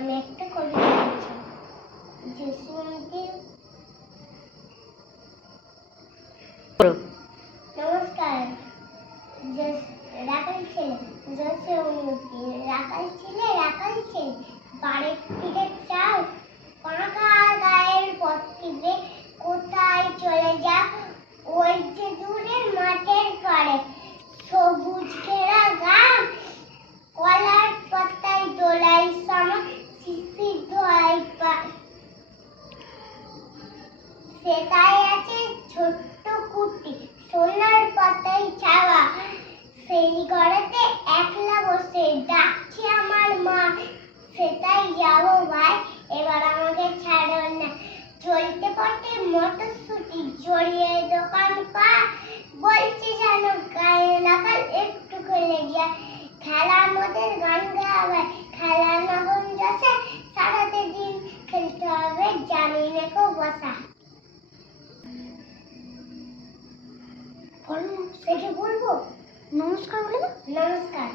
আমি একটা কবিতা লিখেছি। নমস্কার। রাখাল ছেলে রাখাল ছেলে বাড়ির ফিরে চাও পাকা গায়ের পথ টিপে কোথায় চলে যা ওই যে দূরের মাঠের পাড়ে সবুজ ঘেরা গাছ কলার পাতায় দোলাই সামা শিশির ধোয়াই পা সেটাই আছে ছোট্ট কুটি সোনার পাতায় ছাওয়া সেই ঘরেতে একলা বসে ডাকছে আমার মা সেটাই যাবো ভাই এবার আমাকে ছাড়ো না চলতে পথে মটরশুটি জড়িয়ে দোকান পা বলছে জানো গায়ে লাগাল একটু খুলে যায় খেলার মধ্যে গান গাওয়া খেলা নগন যশে সারাতে দিন খেলতে হবে জানি না কো বসা বলবো সেটা বলবো নমস্কার বলে নমস্কার